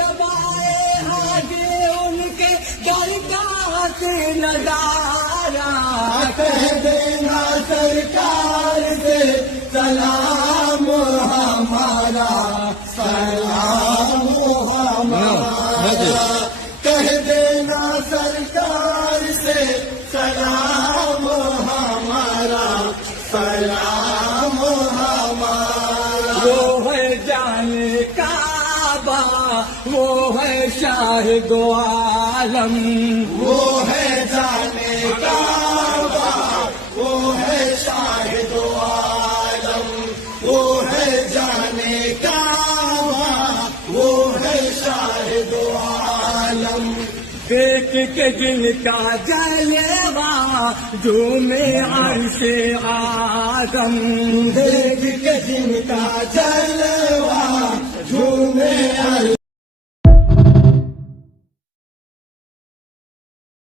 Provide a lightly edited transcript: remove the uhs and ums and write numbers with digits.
جب آئے آگے ان کے درگاہ سے نظارہ کہہ دینا سرکار سے سلام ہمارا سلام ہمارا کہہ دینا سرکار سے سلام ہمارا سلام ہمارا وہ ہے جان کعبہ وہ ہے شاہد عالم وہ ہے جان کعبہ وہ ہے شاہد عالم وہ ہے جان کعبہ وہ ہے شاہد عالم دیکھ کے جن کا جلوہ جھومے عرش آدم دیکھ کے جن کا جلوہ جھومے عرش